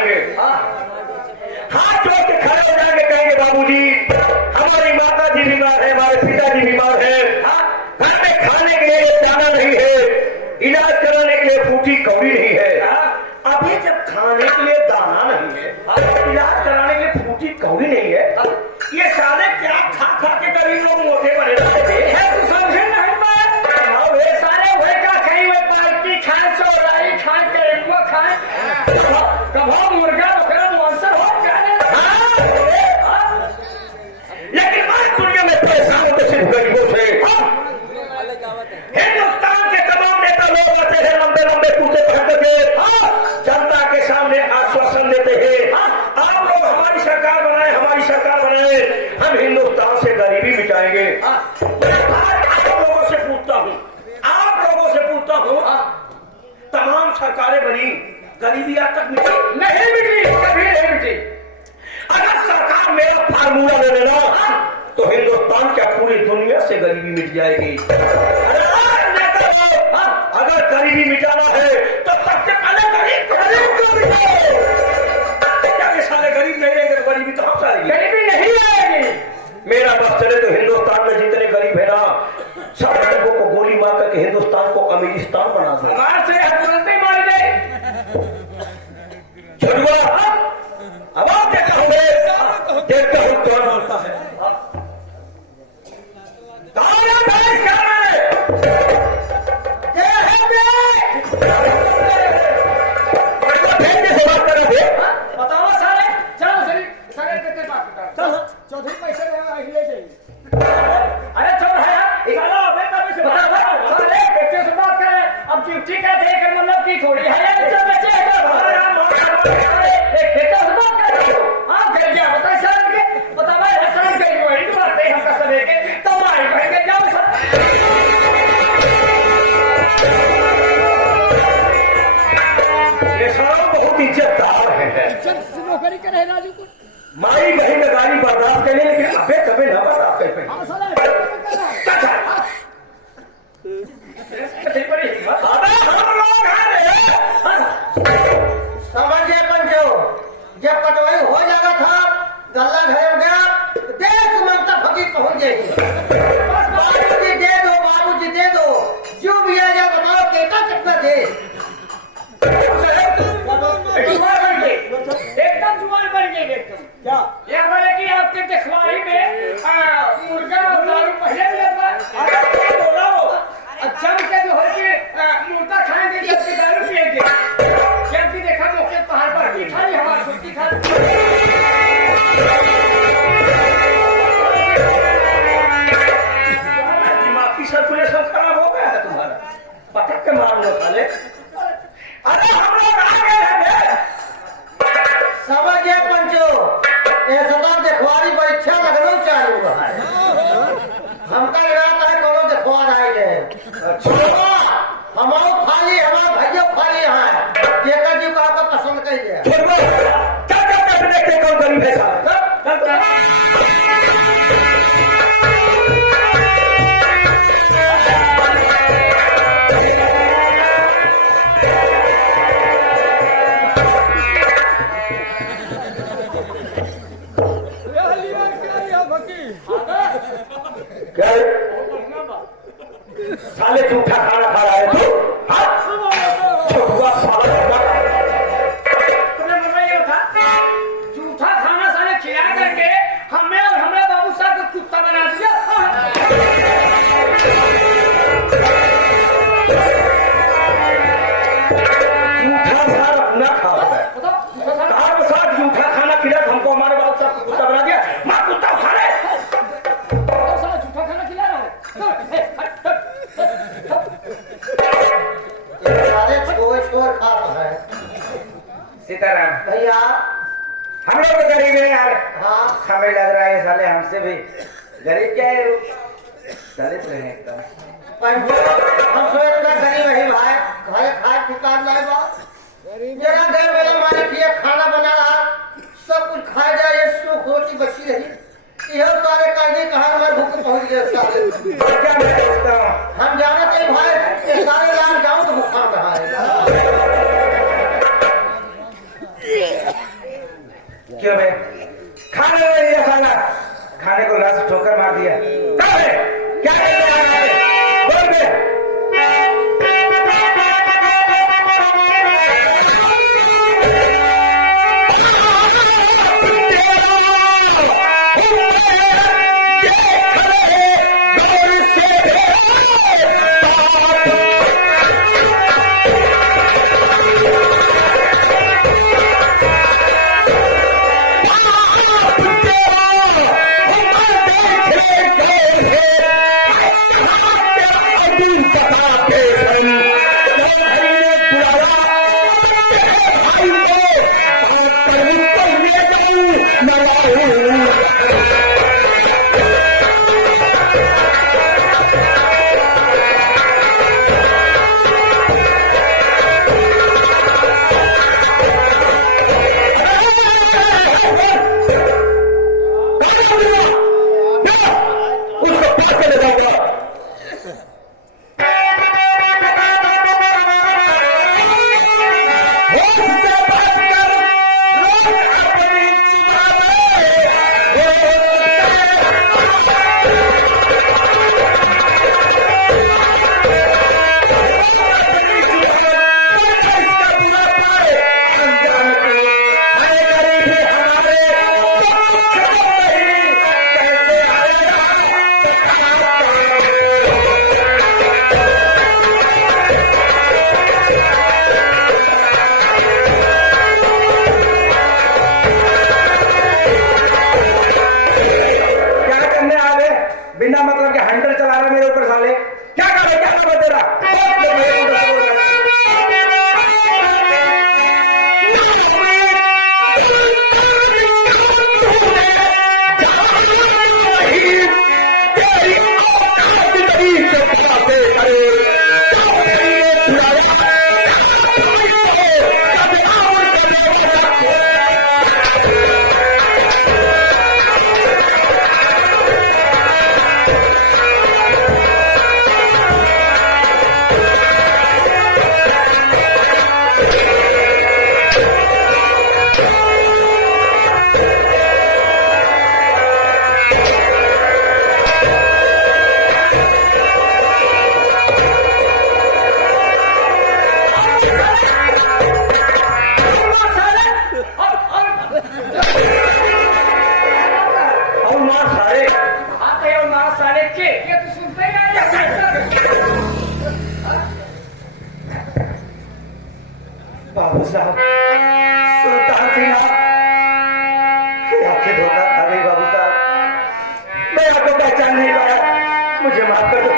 जाएंगे, हाथ जोड़ के खड़े हो जाएंगे, कहेंगे बाबूजी हमारी माता जी बीमार है, हमारे पिताजी बीमार है, घर में खाने के लिए दाना नहीं है, इलाज कराने के लिए फूटी कौड़ी नहीं है। अभी जब खाने के लिए दाना नहीं है, इलाज कराने के लिए फूटी कौड़ी नहीं है, ये सारे क्या खा खा के गरीब लोग मोटे बने रहते हैं। तू समझे नहीं बात? वे सारे वे क्या खाई, वे पालकी खाए, चौराई खाए, करेकुआ खाए, कभो मुर्गा बकरा मांसर हो जाए। लेकिन आज दुनिया में परेशान होते सिर्फ गरीबों से। हिंदुस्तान के तमाम नेता लोग होते हैं लंबे लंबे कुर्ते पहन के जनता के सामने आश्वासन देते हैं, आप लोग हमारी सरकार बनाए, हमारी सरकार बनाए, हम हिंदुस्तान से गरीबी मिटाएंगे। आप लोगों से पूछता हूँ, आप लोगों से पूछता हूँ, तमाम सरकारें बनी, गरीबी आज तक मिटी नहीं? मिटी, कभी नहीं मिटी। अगर सरकार मेरा फार्मूला ले लेना तो हिंदुस्तान क्या पूरी दुनिया से गरीबी मिट जाएगी। अगर गरीबी मिटाना है तो सबसे पहले गरीब को मिटाओ। क्या ये सारे गरीब नहीं रहेंगे तो गरीबी कहां से आएगी? गरीबी नहीं आएगी। मेरा बस चले तो हिंदुस्तान में जितने गरीब है ना, सब गरीबों को गोली मार करके हिंदुस्तान को अमीरिस्तान बना दे। मार से तुरंत मार जाए। अब आप देखता हूँ कौन बोलता है। बताओ सारे, चलो सारे कितने बात करता है? चौधरी पैसे ले जाइए। अरे चल रहा है, चलो बेटा से बताओ सारे कितने से बात करें। अब ड्यूटी का देख मतलब की थोड़ी है यार, चल बच्चे एक बेटा से बात कर। हां कर गया बता सर के बताओ हसन के कोई बात नहीं, हम कसम है के तुम्हारी भाई के जाओ सब। ये सारा बहुत इज्जतदार है, इज्जत से नौकरी करे राजू को मारी बहन गाली बर्दाश्त करें, लेकिन अबे कभी ना बर्दाश्त कर पाए। हां साला समझे पंचो, जब पटवाई हो जाएगा था गल्ला घर में गया देख मनता फकीर पहुंच जाएगी। बस बाबूजी दे दो, बाबूजी दे दो, जो भी आ जाए बताओ केका कितना दे। एकदम जुआन बन गए एकदम। क्या ये हमारे की आपके दिखवारी में मुर्गा और दारू पहले भी लगता बोलो जम के जो है कि मुर्गा खाएंगे जब की दारू पिएंगे। जब भी देखा मौके पहाड़ पर की खाई हमारी छुट्टी खा दिमाग की सर्कुलेशन खराब हो गया है तुम्हारा, पटक के मार लो साले। अरे हम लोग आ गए हैं, समझे पंचो, ये सदा दिखवारी परीक्षा लगना चालू है। हमका इरादा है कोनो दिखवार आए गए। हमारो खाली हमारा भैया खाली है, जेकर जी को आपका पसंद कर दिया। क्या क्या करने के कौन गरीब है साहब? साले झूठा खाना खा रहा है तू? तुम्हें मजा ये था झूठा खाना साले खिला करके हमें और हमें बाबू साहब को कुत्ता बना दिया। झूठा सार अपना खा रहा है, साथ झूठा खाना खिला हमको, हमारे बाबू साहब को कुत्ता बना दिया। माँ कुत्ता खा रहे झूठा खाना खिला रहा है। छोड़ खा रहा है। सीताराम भैया हम लोग तो गरीब है यार। हाँ हमें लग रहा है साले हमसे भी गरीब क्या है, दलित रहे एकदम। हम सो इतना गरीब है भाई, घर खाए ठिकान लाए बात जरा घर वाला मालिक ये खाना बना रहा, सब कुछ खा जाए, सुख रोटी बची रही। यह सारे काजी कहा मैं भूख पहुंच गए सारे। हम जाना कहीं भाई ये सारे लाख जाऊं तो भूखा रहा है। क्यों बे? खाने में दिया खाना, खाने को गिलास ठोकर मार दिया। कब है? क्या है? बोल बे। बिना मतलब के हंटर चला रहा मेरे ऊपर साले। क्या कर रहा है? क्या कर रहा है तेरा? बाबू साहब, सुल्तान सिंह आंखें धोखा खा गई। बाबू साहब, मैं आपको पहचान नहीं पाया, मुझे माफ कर दो।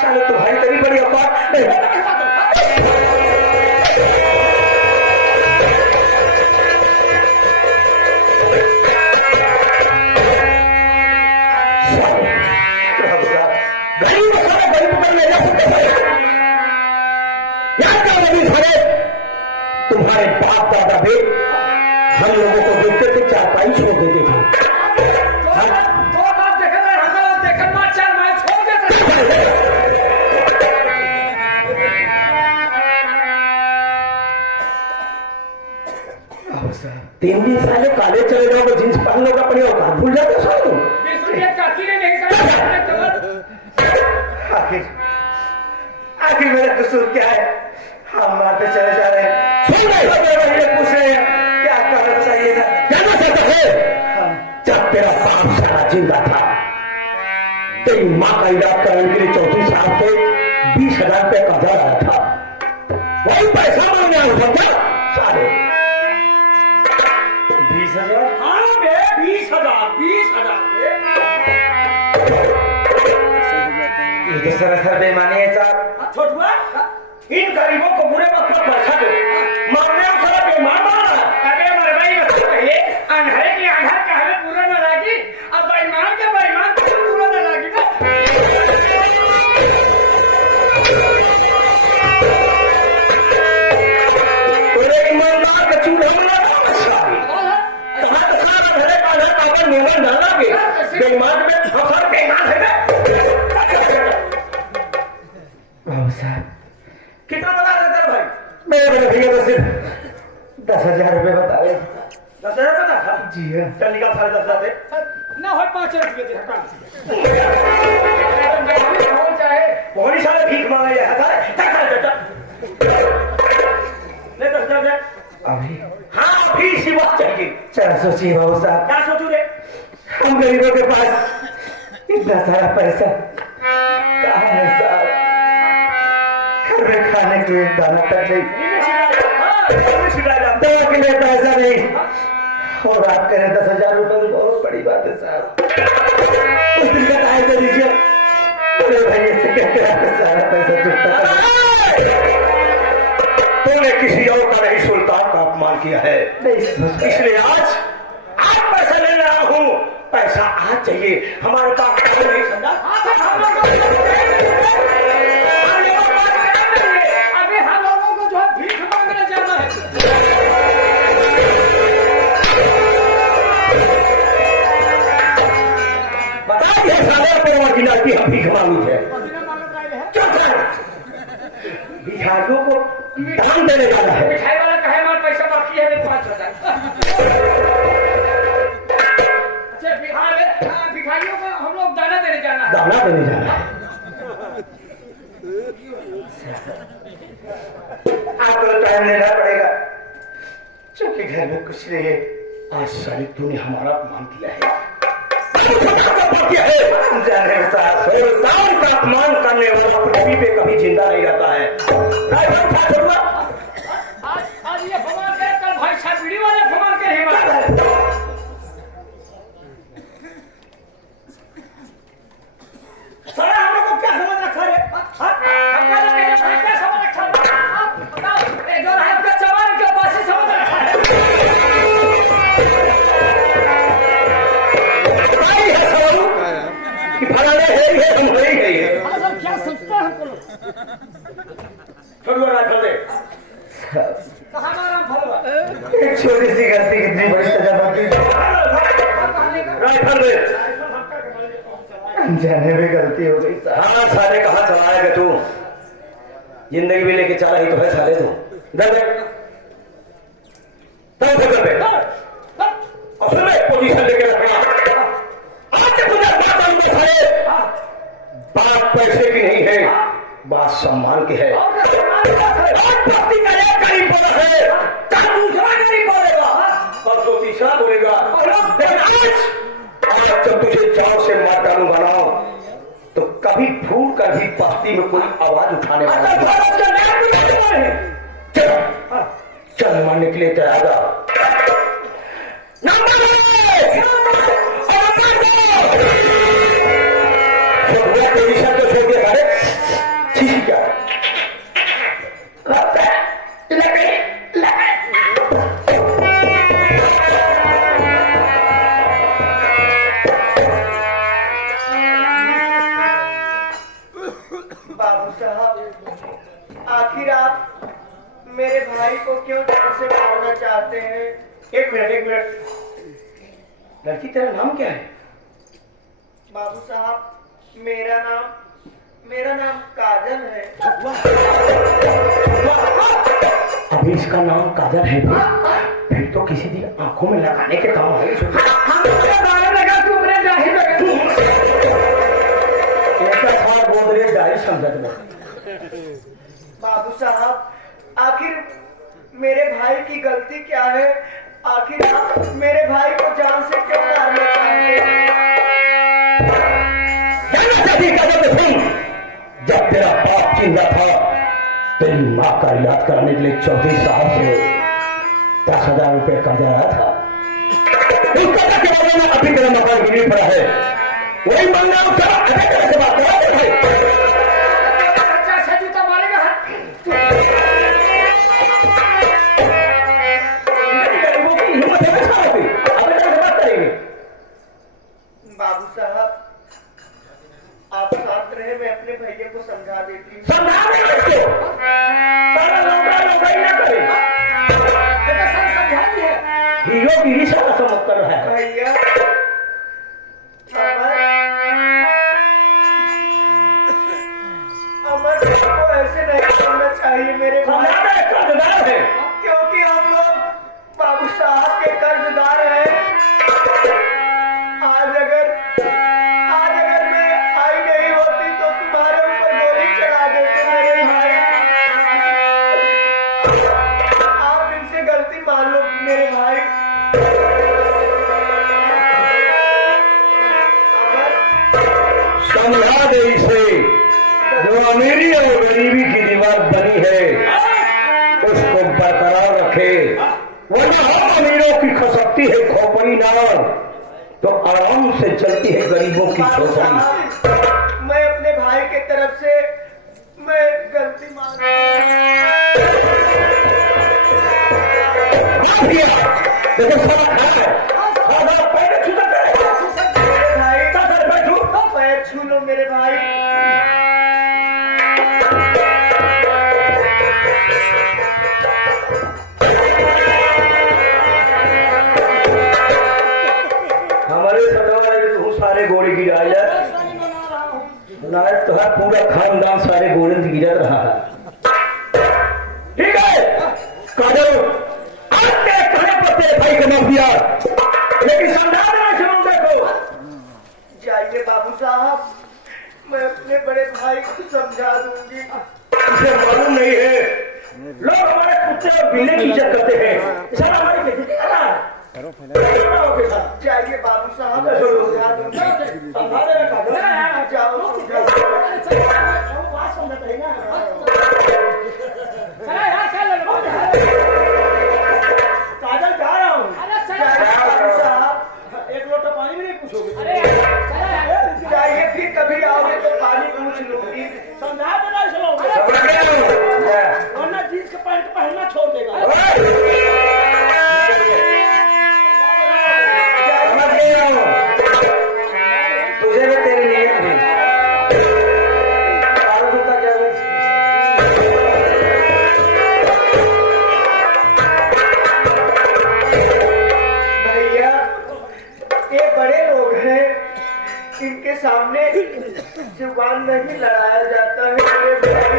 चलो तुम्हारी तेरी बड़ी अफवाह तुम्हारे बाप दादा भी हम लोगों को देखते थे, चारपाई छोड़ देते थे। तीन दिन साले काले चले जाओगे, जींस पहनने का पड़ेगा, औकात भूल जाते हो तुम। आखिर मेरा कसूर क्या है? हम मारते चले जा रहे हैं, पूछ रहे हैं क्या करना चाहिए था? कहना चाहता है जब तेरा बाप सारा जिंदा था, तेरी माँ का इलाज कराने के लिए 34 साल से 20,000 रुपये कर्जा आया था, वही पैसा मांगने आया था क्या सारे? 20,000? हाँ बे 20,000 ये तो सरासर बेईमानी है साहब। छोटुआ, इन गरीबों को बुरे वक्त पर पैसा दो, मारने और सारा बेईमान बना रहा। अबे मेरे भाई बता पहले, अंधेरे की आंधर का हमें पूरा न लागी, अब बेईमान के बेईमान को पूरा न लागी ना। तेरे ईमानदार का चूल्हा ना कहाँ अंधेरे का अंधेर पाकर मुंह में डालना बेईमान में हम सब बेईमान है। बाबू साहब कितना बता रहे तेरा भाई? मेरे भैया तो सिर्फ 10,000 रुपये बता रहे। 10,000 बता था? जी हाँ। चल निकाल 10,500 दे। ना हो 5 रुपये दे हटा हो चाहे बहुत सारे भीख मांगे जाए ले 10,000 दे। अभी हाँ अभी इसी वक्त चाहिए। चल सोचिए बाबू साहब, क्या सोचू रे? हम गरीबों के पास इतना सारा पैसा कहाँ है साहब? घर में खाने के लिए दाना तक नहीं, दवा के लिए पैसा नहीं, और आप कह रहे 10,000 रुपये तो बहुत बड़ी बात है साहब। उस दिन का टाइम दे दीजिए, मेरे भाई से कहकर आपका सारा पैसा चुकता। तूने किसी और का नहीं सुल्तान का अपमान किया है, इसलिए आज पैसा ले रहा हूँ। पैसा आज चाहिए, हमारे पास टाइम नहीं समझा। अभी हम लोगों को जो है भीख मांगने जाना है। बता दिया सागर को मदीना की हम भीख मांगी है। मदीना मांगने का है। चुप कर। भिखारियों को दान देने वाला है। मिठाई वाला कहे हमारा पैसा बाकी है 5,000। अच्छा भिखारियों को हम लोग दाना देने जाना है। दाना देने जाना है। आपको टाइम लेना पड़ेगा क्योंकि घर में कुछ नहीं है। आज साली तूने हमारा अपमान किया है। जाने साहब, सुल्तान का अपमान करने वाला पृथ्वी पे कभी जिंदा नहीं रहता है। आज ये फमान के कल भाई साहब बीड़ी वाले फमान के ही मारता है। साला हम लोग को क्या समझ रखा है? क्या समझ रखा है? आप बताओ जो है आपका सवाल के पास ही समझ रखा है। कि फलाने है ये हम नहीं है ये। सर क्या सोचता है हमको? छोड़ दो राइफल दे। कहाँ मारा फलवा? एक छोटी सी गलती कितनी बड़ी सजा बनती है। राइफल दे। जाने में गलती हो गई साहब। हाँ साले कहाँ चलाएगा तू? जिंदगी भी लेके चला ही तो है साले तू। दे दे। तब फिर पे। और सुन ले पोजीशन लेके रखना। आज तुझे बात पैसे की नहीं है, बात सम्मान की है। भक्ति का एक करीब बोला है, दूसरा नहीं बोलेगा, परसों तीसरा बोलेगा। आज जब तुझे जाओ से मार डालूंगा ना, तो कभी भूल कर भी बस्ती में कोई आवाज उठाने वाला नहीं। चल मारने के लिए तैयार आ। पोजीशन तो छोड़ के सारे ठीक क्या बाबू साहब, आखिर आप मेरे भाई को क्यों डर से मारना चाहते हैं? एक मिनट। लड़की तेरा नाम क्या है? बाबू साहब, मेरा नाम काजल है। अभी इसका नाम काजल है फिर तो किसी दिन आंखों में लगाने के काम है। बाबू साहब, आखिर मेरे भाई की गलती क्या है? आखिर आप मेरे भाई को जान से क्यों मारना चाहते हैं? जब तेरा बाप जिंदा था, तेरी माँ का इलाज कराने के लिए चौधरी साहब से 10,000 रुपए कर्जा आया था। उसका के बारे में अभी तेरा मकान गिरवी पड़ा है, वही बंदा उसका अटैक से बात करा रहे थे। बाबू साहब, आप साथ रहे, मैं अपने भैया को समझा देती हूँ। हीरो गिरी से कसम कर रहा है। भैया, आप चाहिए मेरे भाई, समझा दे, कर्जदार है। क्योंकि हम लोग बाबू साहब के कर्जदार हैं। आज अगर मैं आई नहीं होती तो तुम्हारे ऊपर गोली चला देते मेरे भाई। आप इनसे गलती मान लो मेरे भाई। समझा दे इसे, जो अमीरी और गरीबी की दीवार बनी है उसको बरकरार रखे, वरना हम अमीरों की खसकती है खोपड़ी नार तो आराम से चलती है गरीबों की बाबू झोपड़ी। साहब, मैं अपने भाई के तरफ से मैं गलती मान देखो साला खड़ा है, साला पैर छू सकता है। मेरे भाई, साला पैर छू। पैर छू लो मेरे भाई। हमारे सतवारे में तू सारे गोली गिरा यार, नायक तो है पूरा खानदान सारे गोले गिरा रहा है। ठीक है, काजल आपके खड़े पत्ते भाई को मार दिया, लेकिन समझा देना शुरू देखो। जाइए बाबू साहब, मैं अपने बड़े भाई को समझा दूंगी। इसे मालूम नहीं है, लोग हमारे कुत्ते और बिल्ली की इज्जत करते हैं, सर हमारी बेइज्जती कर रहा है। जाइए बाबू साहब, मैं समझा दूंगी। समझा देना काजल। जाओ समझा। चला यार, क्या लड़ रहा है? काजल जा रहा हूँ, अरे चला जाइए बाबू यार। साहब, एक लोटा पानी भी नहीं पूछोगे। अरे चला यार। जाइए, फिर कभी आओगे तो पानी पूछ लूंगी। समझा देना इसे लोग, वरना जीन्स का पैंट पहनना छोड़ देगा। तुझे भी तेरी नीयत थी, और जूता क्या है? भैया, ये बड़े लोग हैं, इनके सामने जुबान नहीं लड़ाया जाता है मेरे भाई।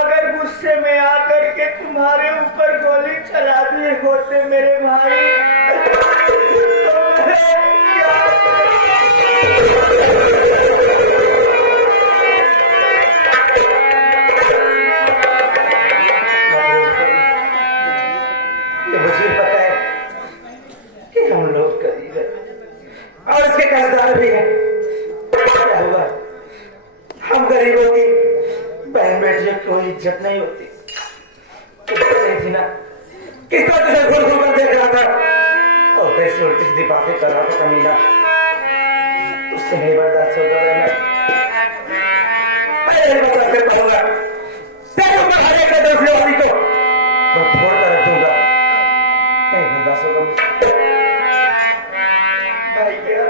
अगर गुस्से में आकर के तुम्हारे ऊपर गोली चला दिए होते मेरे भाई, तो मैं क्या ये मुझे पता है कि हम लोग गरीब हैं और इसके कर्जदार भी हैं। क्या हुआ, हम गरीबों की बहन बेटियों की कोई इज्जत नहीं होती। नहीं थी ना, कितना तुझे घूर घूर कर देख रहा था और कैसे उल्टी सीधी बातें कर रहा था कमीना, उससे नहीं बर्दाश्त होता रहना। मैं बर्दाश्त कर पाऊंगा, तेरे ऊपर हर एक दूसरे वाली को मैं फोड़ कर रख दूंगा, नहीं बर्दाश्त होगा मुझे। भैया,